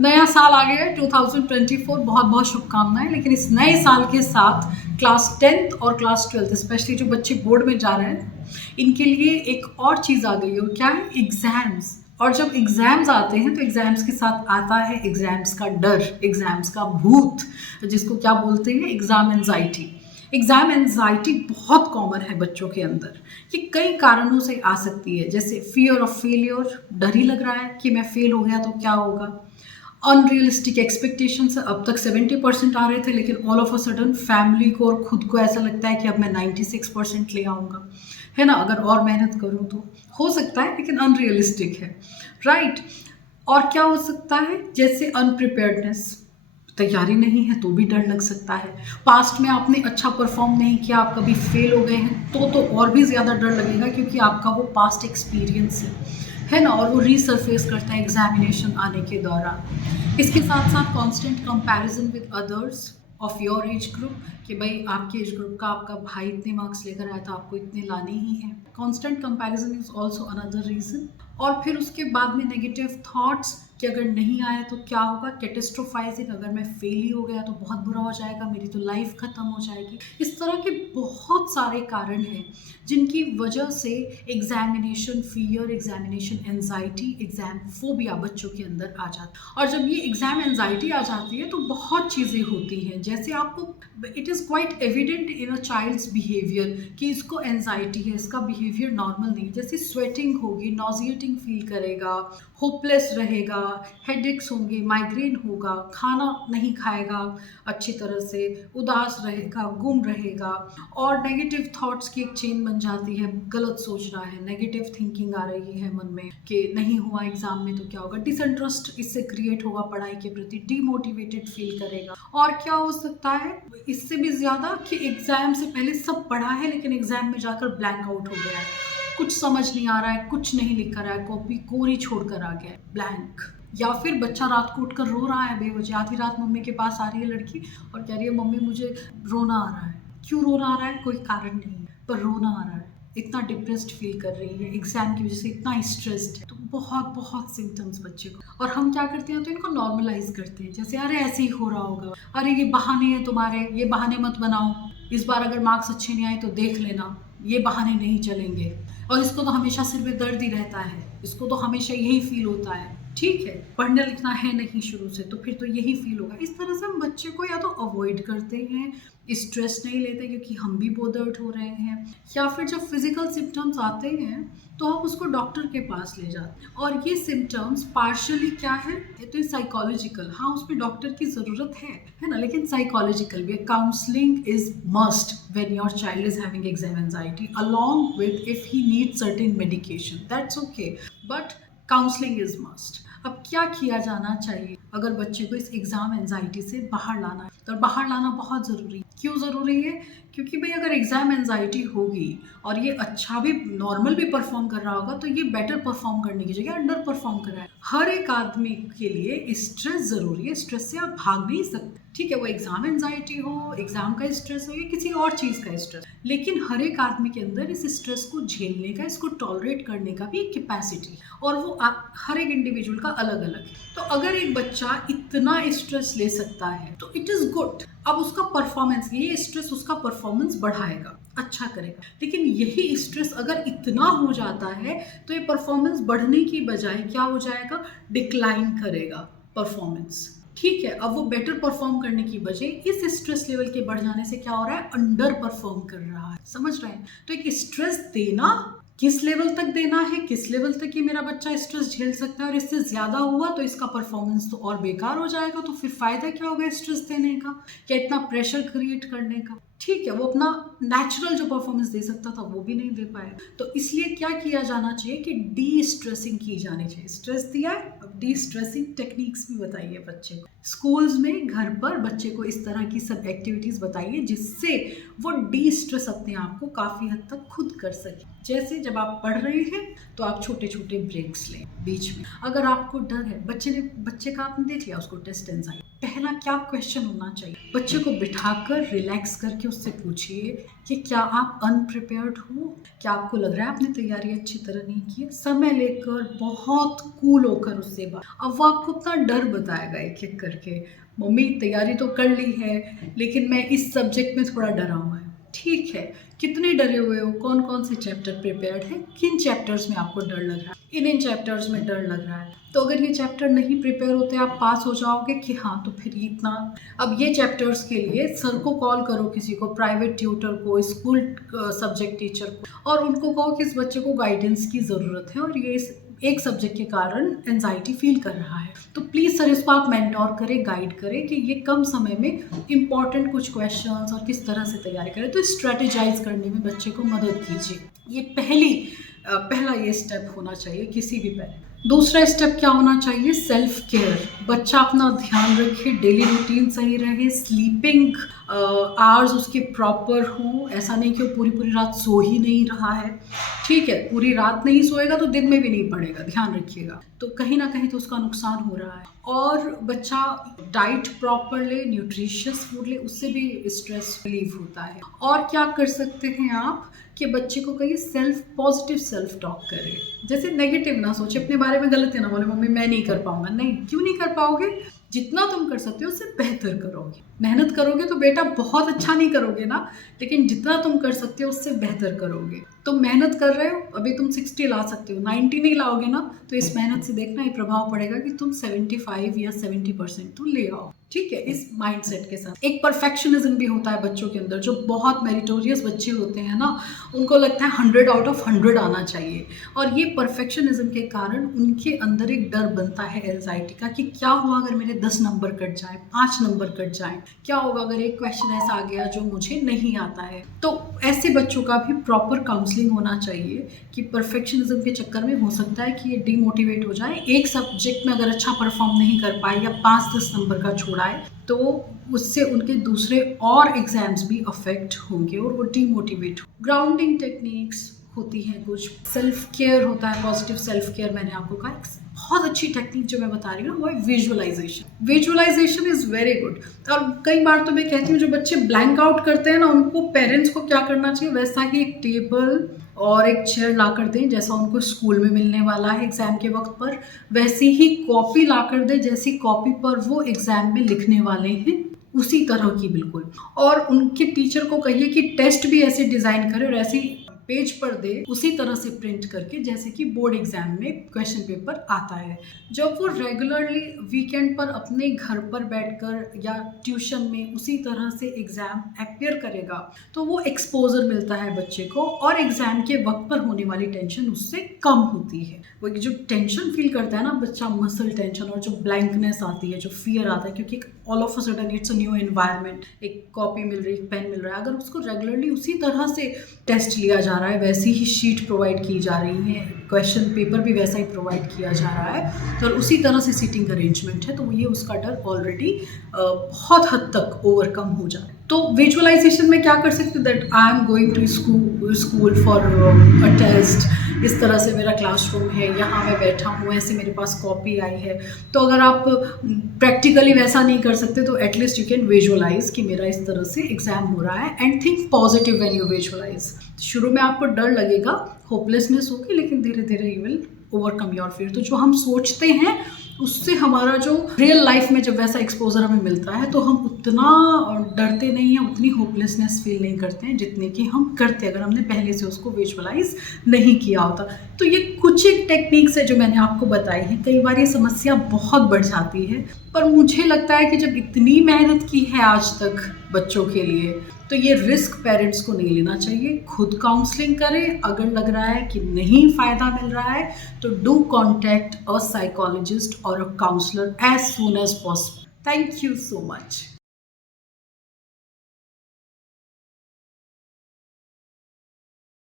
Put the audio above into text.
नया साल आ गया है 2024। बहुत बहुत शुभकामनाएं। लेकिन इस नए साल के साथ क्लास 10th और क्लास 12th स्पेशली जो बच्चे बोर्ड में जा रहे हैं, इनके लिए एक और चीज़ आ गई है। वो क्या है? एग्ज़ाम्स। और जब एग्ज़ाम्स आते हैं तो एग्ज़ाम्स के साथ आता है एग्ज़ाम्स का डर, एग्ज़ाम्स का भूत, जिसको क्या बोलते हैं? Exam anxiety. एग्ज़ाम एंजाइटी बहुत कॉमन है बच्चों के अंदर। ये कई कारणों से आ सकती है, जैसे फियर ऑफ फेलियर, डर ही लग रहा है कि मैं फेल हो गया तो क्या होगा। अनरियलिस्टिक एक्सपेक्टेशंस, अब तक 70% आ रहे थे लेकिन all of a sudden family को और खुद को ऐसा लगता है कि अब मैं 96% ले आऊँगा, है ना? अगर और मेहनत करूँ तो हो सकता है, लेकिन अनरियलिस्टिक है, राइट? और क्या हो सकता है? जैसे अनप्रिपेयर्डनेस, तैयारी नहीं है तो भी डर लग सकता है। पास्ट में आपने अच्छा परफॉर्म नहीं किया, आप कभी फेल हो गए हैं तो और भी ज़्यादा डर लगेगा, क्योंकि आपका वो पास्ट एक्सपीरियंस है ना, और वो रीसरफेस करता है एग्जामिनेशन आने के दौरान। इसके साथ साथ constant comparison with others of your age group, कि भाई आपके एज ग्रुप का आपका भाई इतने मार्क्स लेकर आया था, आपको इतने लाने ही हैं। Constant comparison is also another reason. और फिर उसके बाद में नेगेटिव थॉट्स कि अगर नहीं आया तो क्या होगा, कैटेस्ट्रोफाइजिंग, अगर मैं फेल ही हो गया तो बहुत बुरा हो जाएगा, मेरी तो लाइफ ख़त्म हो जाएगी। इस तरह के बहुत सारे कारण हैं जिनकी वजह से examination fear, examination anxiety, exam phobia बच्चों के अंदर आ जाता है। और जब ये एग्जाम एंजाइटी आ जाती है तो बहुत चीज़ें होती हैं, जैसे आपको it is quite evident in a child's behaviour कि इसको एंजाइटी है, इसका बिहेवियर नॉर्मल नहीं। जैसे स्वेटिंग होगी, नॉजिएटिंग फील करेगा, होपलेस रहेगा, हेडेक्स होंगे, माइग्रेन होगा, खाना नहीं खाएगा अच्छी तरह से, उदास रहेगा, गुम रहेगा, और नेगेटिव थॉट्स की एक चेन बन जाती है। गलत सोच रहा है, नेगेटिव थिंकिंग आ रही है मन में कि नहीं हुआ एग्जाम में तो क्या होगा। डिसइंटरेस्ट इससे क्रिएट होगा पढ़ाई के प्रति, डीमोटिवेटेड फील करेगा। और क्या हो सकता है इससे भी ज़्यादा कि एग्जाम से पहले सब पढ़ा है लेकिन एग्जाम में जाकर ब्लैंक आउट हो गया है, कुछ समझ नहीं आ रहा है, कुछ नहीं लिख कर आया, कॉपी कोरी छोड़ कर आ गया है, ब्लैंक। या फिर बच्चा रात को उठकर रो रहा है बेवजह, आधी रात मम्मी के पास आ रही है लड़की और कह रही है मम्मी मुझे रोना आ रहा है। क्यों रोना आ रहा है? कोई कारण नहीं है, पर रोना आ रहा है। इतना डिप्रेस्ड फील कर रही है एग्जाम की वजह से, इतना स्ट्रेस्ड है। तो बहुत बहुत सिम्टम्स बच्चे को, और हम क्या करते हैं तो इनको नॉर्मलाइज करते हैं, जैसे अरे ऐसे ही हो रहा होगा, अरे ये बहाने हैं तुम्हारे, ये बहाने मत बनाओ, इस बार अगर मार्क्स अच्छे नहीं आए तो देख लेना, ये बहाने नहीं चलेंगे। और इसको तो हमेशा सिर में दर्द ही रहता है, इसको तो हमेशा यही फील होता है, ठीक है, पढ़ना लिखना है नहीं शुरू से तो फिर तो यही फील होगा। इस तरह से हम बच्चे को या तो अवॉइड करते हैं, स्ट्रेस नहीं लेते क्योंकि हम भी बोदर्ड हो रहे हैं, या फिर जब फिजिकल सिम्टम्स आते हैं तो हम उसको डॉक्टर के पास ले जाते हैं। और ये सिम्टम्स पार्शियली क्या है, ये तो साइकोलॉजिकल, हाँ उसमें डॉक्टर की ज़रूरत है ना, लेकिन साइकोलॉजिकल भी। Counselling is must when your child is having exam anxiety, along with if he need certain medication, that's okay, but counselling is must. अब क्या किया जाना चाहिए अगर बच्चे को इस एग्जाम एंजाइटी से बाहर लाना है? तो बाहर लाना बहुत ज़रूरी है। क्यों ज़रूरी है? क्योंकि भाई अगर एग्जाम एंजाइटी होगी और ये अच्छा भी नॉर्मल भी परफॉर्म कर रहा होगा तो ये बेटर परफॉर्म करने की जगह अंडर परफॉर्म कर रहा है। हर एक आदमी के लिए स्ट्रेस ज़रूरी है, स्ट्रेस से आप भाग नहीं सकते, ठीक है, वो एग्जाम एंजाइटी हो, एग्जाम का स्ट्रेस हो या किसी और चीज़ का स्ट्रेस, लेकिन हर एक आदमी के अंदर इस स्ट्रेस को झेलने का, इसको टॉलरेट करने का भी एक कैपेसिटी, और वो हर एक इंडिविजुअल का अलग अलग है। तो अगर एक बच्चा इतना स्ट्रेस ले सकता है तो इट इज़ गुड। अब उसका परफॉर्मेंस, ये स्ट्रेस उसका परफॉर्मेंस बढ़ाएगा, अच्छा करेगा। लेकिन यही स्ट्रेस अगर इतना हो जाता है तो ये परफॉर्मेंस बढ़ने की बजाय क्या हो जाएगा, डिक्लाइन करेगा परफॉर्मेंस, ठीक है। अब वो बेटर परफॉर्म करने की बजाय इस स्ट्रेस लेवल के बढ़ जाने से क्या हो रहा है, अंडर परफॉर्म कर रहा है, समझ रहे हैं? तो एक स्ट्रेस देना, किस लेवल तक देना है, किस लेवल तक ये मेरा बच्चा स्ट्रेस झेल सकता है, और इससे ज़्यादा हुआ तो इसका परफॉर्मेंस तो और बेकार हो जाएगा, तो फिर फ़ायदा क्या होगा स्ट्रेस देने का या इतना प्रेशर क्रिएट करने का, ठीक है। वो अपना नेचुरल जो परफॉर्मेंस दे सकता था वो भी नहीं दे पाया। तो इसलिए क्या किया जाना चाहिए कि डी स्ट्रेसिंग की जानी चाहिए। स्ट्रेस दिया है, अब डी स्ट्रेसिंग टेक्निक्स भी बताइए बच्चे को। स्कूल्स में, घर पर बच्चे को इस तरह की सब एक्टिविटीज़ बताइए जिससे वो डी स्ट्रेस अपने आप को काफ़ी हद तक खुद कर सके। जैसे जब आप पढ़ रहे हैं तो आप छोटे छोटे ब्रेक्स लें बीच में। अगर आपको डर है, बच्चे का आपने देख लिया उसको टेस्ट एंजाइटी, पहला क्या क्वेश्चन होना चाहिए, बच्चे को बिठाकर रिलैक्स करके उससे पूछिए कि क्या आप अनप्रिपेयर्ड हो, क्या आपको लग रहा है आपने तैयारी अच्छी तरह नहीं की है। समय लेकर बहुत कूल होकर उससे बात, अब वो आपको अपना डर बताएगा एक एक करके, मम्मी तैयारी तो कर ली है लेकिन मैं इस सब्जेक्ट में थोड़ा डरा हुआ है। ठीक है, कितने डरे हुए हो, कौन कौन से चैप्टर प्रिपेयर्ड है, किन चैप्टर्स में आपको डर लग रहा है, इन चैप्टर्स में डर लग रहा है। तो अगर ये चैप्टर नहीं प्रिपेयर होते आप पास हो जाओगे कि हाँ तो फिर इतना, अब ये चैप्टर्स के लिए सर को कॉल करो, किसी को प्राइवेट ट्यूटर को, स्कूल सब्जेक्ट टीचर को, और उनको कहो कि इस बच्चे को गाइडेंस की ज़रूरत है और ये इस एक सब्जेक्ट के कारण एंजाइटी फील कर रहा है, तो प्लीज़ सर इसको आप मेंटोर करें, गाइड करें कि ये कम समय में इंपॉर्टेंट कुछ क्वेश्चंस और किस तरह से तैयारी करें। तो स्ट्रेटेजाइज करने में बच्चे को मदद कीजिए। ये पहला ये स्टेप होना चाहिए किसी भी पेरेंट। दूसरा स्टेप क्या होना चाहिए, सेल्फ केयर। बच्चा अपना ध्यान रखे, डेली रूटीन सही रहे, स्लीपिंग आवर्स उसके प्रॉपर हों। ऐसा नहीं कि वो पूरी रात सो ही नहीं रहा है, ठीक है, पूरी रात नहीं सोएगा तो दिन में भी नहीं पड़ेगा, ध्यान रखिएगा, तो कहीं ना कहीं तो उसका नुकसान हो रहा है। और बच्चा डाइट प्रॉपर ले, न्यूट्रिशियस फूड ले, उससे भी स्ट्रेस रिलीफ होता है। और क्या कर सकते हैं आप कि बच्चे को कहिए पॉजिटिव सेल्फ टॉक करे, जैसे नेगेटिव ना सोचे, अपने बारे में गलत है ना बोले, मम्मी मैं नहीं कर पाऊंगा। नहीं, क्यों नहीं कर पाओगे, जितना तुम कर सकते हो उससे बेहतर करोगे। मेहनत करोगे तो बेटा बहुत अच्छा नहीं करोगे ना, लेकिन जितना तुम कर सकते हो उससे बेहतर करोगे। तुम मेहनत कर रहे हो, अभी तुम 60 ला सकते हो, 90 नहीं लाओगे ना, तो इस मेहनत से देखना ये प्रभाव पड़ेगा कि तुम 75 या 70% तो ले आओ। ठीक है, इस माइंडसेट के साथ। एक परफेक्शनिज्म भी होता है बच्चों के अंदर, जो बहुत मेरिटोरियस बच्चे होते हैं ना, उनको लगता है 100 आउट ऑफ 100 आना चाहिए, और ये परफेक्शनिज्म के कारण उनके अंदर एक डर बनता है एंजाइटी का कि क्या हुआ अगर मेरे 10 नंबर कट जाए, 5 नंबर कट जाए, क्या होगा अगर एक क्वेश्चन ऐसा आ गया जो मुझे नहीं आता है। तो ऐसे बच्चों का भी प्रॉपर काउंसलिंग होना चाहिए कि परफेक्शनिज्म के चक्कर में हो सकता है कि ये डिमोटिवेट हो जाए, एक सब्जेक्ट में अगर अच्छा परफॉर्म नहीं कर पाए या 5-10 नंबर का छोड़ा है, तो उससे उनके दूसरे और एग्जाम्स भी अफेक्ट होंगे और वो डिमोटिवेट हो। ग्राउंडिंग टेक्निक्स होती हैं, कुछ सेल्फ केयर होता है, पॉजिटिव सेल्फ केयर। मैंने आपको कहा बहुत अच्छी टेक्निक जो मैं बता रही हूँ वो है visualisation. Visualisation is very good. और कई बार तो मैं कहती हूँ जो बच्चे ब्लैंक आउट करते हैं ना, उनको पेरेंट्स को क्या करना चाहिए, वैसा ही एक टेबल और एक चेयर ला कर दें जैसा उनको स्कूल में मिलने वाला है एग्ज़ाम के वक्त पर, वैसी ही कॉपी ला कर दें जैसी कॉपी पर वो एग्ज़ाम में लिखने वाले हैं, उसी तरह की बिल्कुल। और उनके टीचर को कहिए कि टेस्ट भी ऐसे डिज़ाइन करे और ऐसी पेज पर दे, उसी तरह से प्रिंट करके जैसे कि बोर्ड एग्जाम में क्वेश्चन पेपर आता है। जब वो रेगुलरली वीकेंड पर अपने घर पर बैठकर या ट्यूशन में उसी तरह से एग्जाम अपियर करेगा तो वो एक्सपोजर मिलता है बच्चे को, और एग्जाम के वक्त पर होने वाली टेंशन उससे कम होती है। वो जो टेंशन फील करता है ना बच्चा, मसल टेंशन, और जो ब्लैंकनेस आती है, जो फियर आता है, क्योंकि all of a sudden it's a new environment, एक कॉपी मिल रही है, एक पेन मिल रहा है, अगर उसको रेगुलरली उसी तरह से टेस्ट लिया जा रहा है, वैसी ही शीट प्रोवाइड की जा रही है, क्वेश्चन पेपर भी वैसा ही प्रोवाइड किया जा रहा है, तो उसी तरह से सीटिंग अरेंजमेंट है, तो ये उसका डर ऑलरेडी बहुत हद तक ओवरकम हो जाए। तो विजुअलाइजेशन में क्या कर सकते हो, that I am going to school for a test, इस तरह से मेरा क्लासरूम है, यहाँ मैं बैठा हूँ, ऐसे मेरे पास कॉपी आई है। तो अगर आप प्रैक्टिकली वैसा नहीं कर सकते तो एटलीस्ट यू कैन विजुअलाइज कि मेरा इस तरह से एग्जाम हो रहा है, and think positive when you visualise. शुरू में आपको डर लगेगा, होपलेसनेस होगी, लेकिन धीरे धीरे you will overcome your fear. तो जो हम सोचते हैं उससे हमारा जो रियल लाइफ में जब वैसा एक्सपोजर हमें मिलता है तो हम उतना डरते नहीं हैं, उतनी होपलेसनेस फील नहीं करते हैं जितने कि हम करते अगर हमने पहले से उसको विजुअलाइज नहीं किया होता। तो ये कुछ एक टेक्निक्स है जो मैंने आपको बताई है। कई बार ये समस्या बहुत बढ़ जाती है, पर मुझे लगता है कि जब इतनी मेहनत की है आज तक बच्चों के लिए, तो ये रिस्क पेरेंट्स को नहीं लेना चाहिए। खुद काउंसलिंग करें, अगर लग रहा है कि नहीं फ़ायदा मिल रहा है तो डू कॉन्टैक्ट अ साइकोलॉजिस्ट और a counsellor as soon as possible. Thank you so much.